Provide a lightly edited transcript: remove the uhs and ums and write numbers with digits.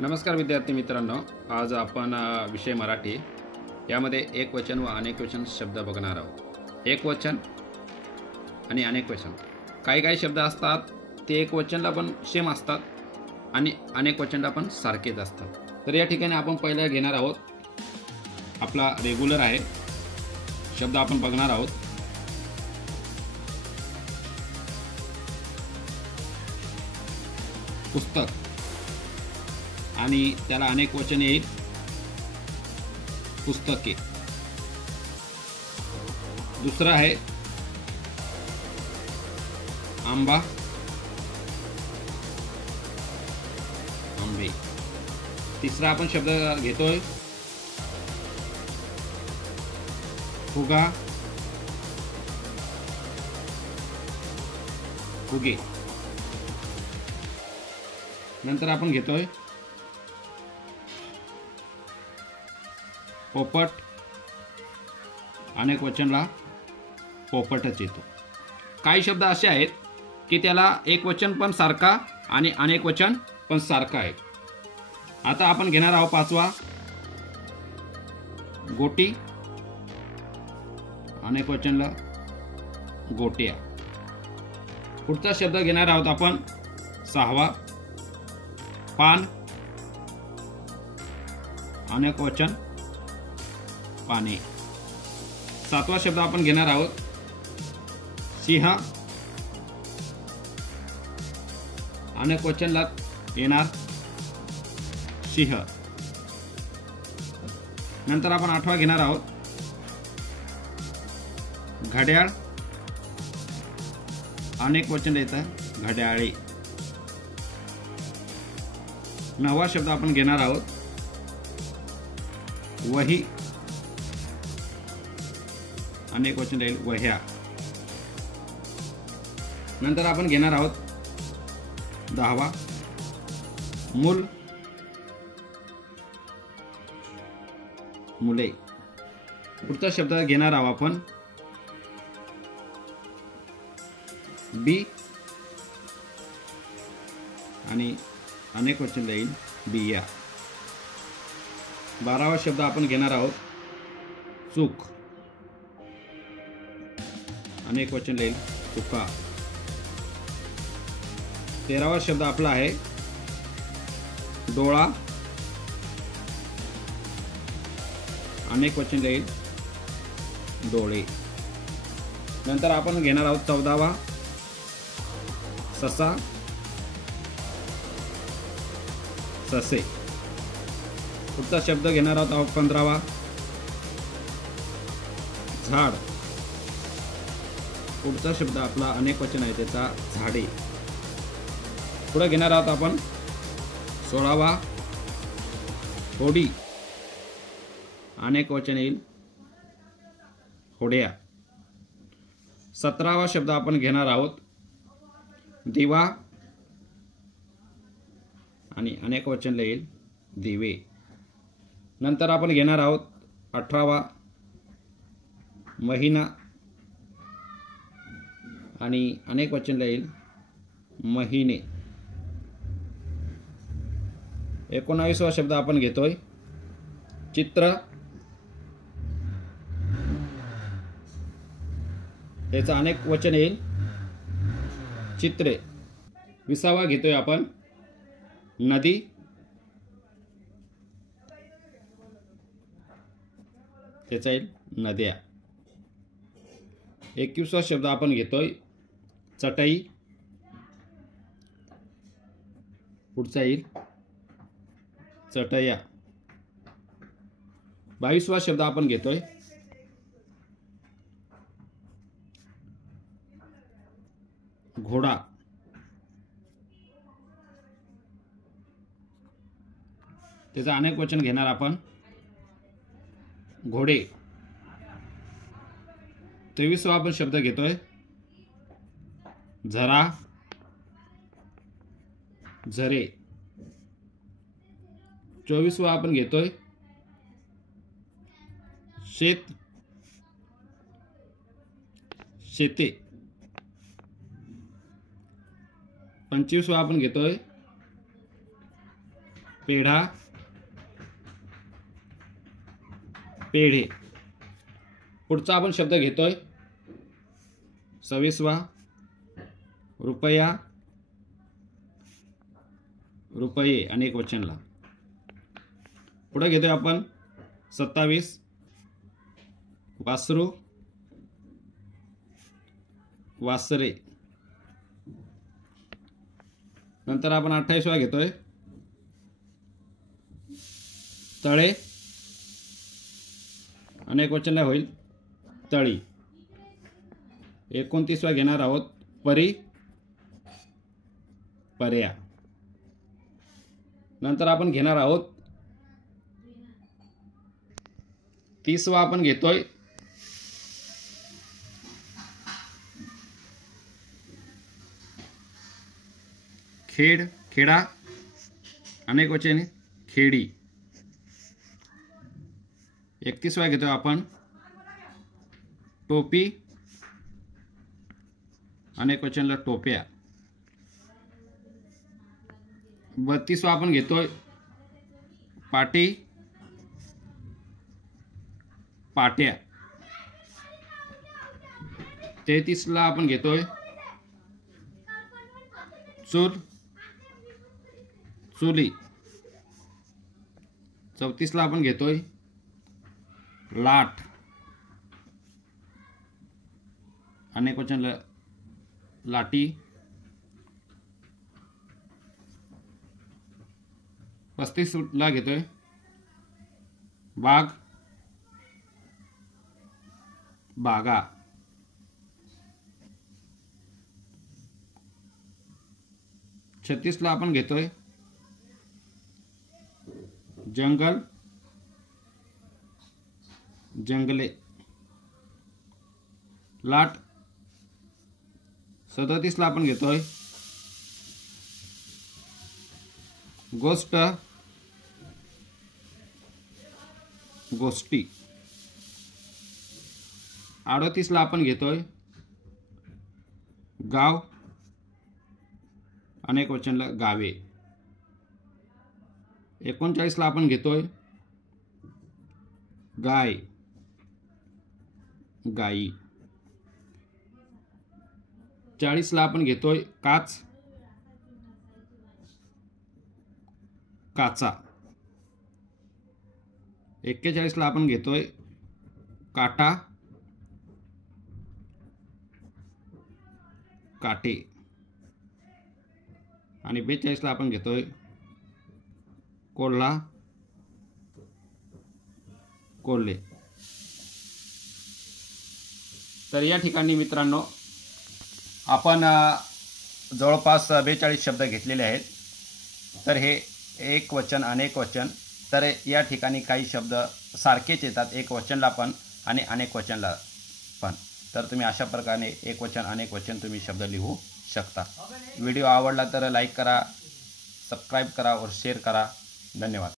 नमस्कार विद्यार्थी मित्रांनो, आज आपण विषय मराठी यामध्ये एकवचन व अनेकवचन शब्द बघणार आहोत। एकवचन आणि अनेकवचन काही काही शब्द असतात ते एकवचनला पण सेम असतात आणि अनेकवचनला पण सारखेच असतात। तर या ठिकाणी आपण पहिला घेणार आहोत, आपला रेग्युलर आहे शब्द आपण बघणार आहोत। पुस्तक आणि त्याला अनेक वचन येईल पुस्तके। दुसरा आहे आंबा आंबे। तिसरा आपण शब्द घेतोय फुगा फुगे। नंतर आपण घेतोय पोपट, अनेक वचनला पोपटच येतो। काही शब्द असे आहेत की त्याला एक वचन पण सारखा आणि अनेक वचन पण सारखा आहे। आता आपण घेणार आहोत पाचवा गोटी, अनेक वचनला गोट्या। पुढचा शब्द घेणार आहोत आपण सहावा पान, अनेक वचन पाने। सातवा शब्द आपण घेणार आहोत सिंह, अनेक वचनला येणार सिंह। नंतर आपण आठवा घेणार आहोत घड्याळ, अनेक वचन येतं घड्याळे। नववा शब्द आपण घेणार आहोत वही, अनेक वचन राहील वह्या। नंतर आपण घेणार आहोत दहावा मूल, मुले। पुढचा शब्द घेणार आहोत आपण बी आणि अनेक वचन राहील बिया। 12वा शब्द आपण घेणार आहोत चूक, अनेक वचन राहील चुका। 13वा शब्द आपला आहे डोळा, अनेक वचन राहील डोळे। नंतर आपण घेणार आहोत 14वा ससा, ससे। पुढचा शब्द घेणार आहोत 15वा झाड। पुढचा शब्द आपला अनेक वचन आहे त्याचा झाडे। पुढे घेणार आहोत आपण 16वा होडी, अनेक वचन येईल होड्या। 17वा शब्द आपण घेणार आहोत दिवा आणि अनेक वचन येईल दिवे। नंतर आपण घेणार आहोत 18वा महिना आणि अनेक वचन येईल महिने। 19वा शब्द आपण घेतोय चित्र, याचं अनेक वचन येईल चित्रे। 20वा घेतोय आपण नदी, त्याचा येईल नद्या। 21वा शब्द आपण घेतोय चटई, पुढचा येईल चटया। 22वा शब्द आपण घेतोय घोडा, त्याचं अनेक वचन घेणार आपण घोडे। 23वा आपण शब्द घेतोय झरा, झरे। 24वा आपण घेतोय शेत, शेते। 25वा आपण घेतोय पेढा, पेढे. पुढचा आपण शब्द घेतोय 26वा रुपया, रुपये अनेक वचनला. पुढे घेतोय आपण 27 वासरू, वासरे. नंतर आपण 28वा घेतोय तळे, अनेक वचनला होईल तळी. 29वा घेणार आहोत परी, पर्या. नंतर आपण घेणार आहोत 30वा आपण घेतोय खेड, खेडा अनेक वचन खेडी. 31वा घेतोय आपण टोपी, अनेक वचनला टोप्या. 32वा आपण घेतोय पाटी, पाट्या. 33ला आपण घेतोय चूल, चुली. 34ला आपण घेतोय लाट, अनेक वचन लाटी. 35ला घेतोय बाग, बागा. 36ला आपण घेतोय जंगल, जंगले. लाट. 37ला आपण घेतोय गोष्ट, गोष्टी. 38ला आपण घेतोय गाव, अनेक वचनला गावे. 39ला आपण घेतोय गाय, गाई. 40ला आपण घेतोय काच, काचा. 41ला आपण घेतोय काटा, काटे. आणि 42ला आपण घेतोय कोल्हा, कोल्हे. तर या ठिकाणी मित्रांनो आपण जवळपास 42 शब्द घेतलेले आहेत. तर हे एक वचन, अनेक वचन. तर या ठिकाणी काही शब्द सारखेच येतात, एक वचनला पण आणि अनेक वचनला पण. तर तुम्ही अशा प्रकारे एक वचन, अनेक वचन तुम्ही शब्द लिहू शकता. व्हिडिओ आवडला तर लाईक करा, सबस्क्राईब करा और शेअर करा. धन्यवाद.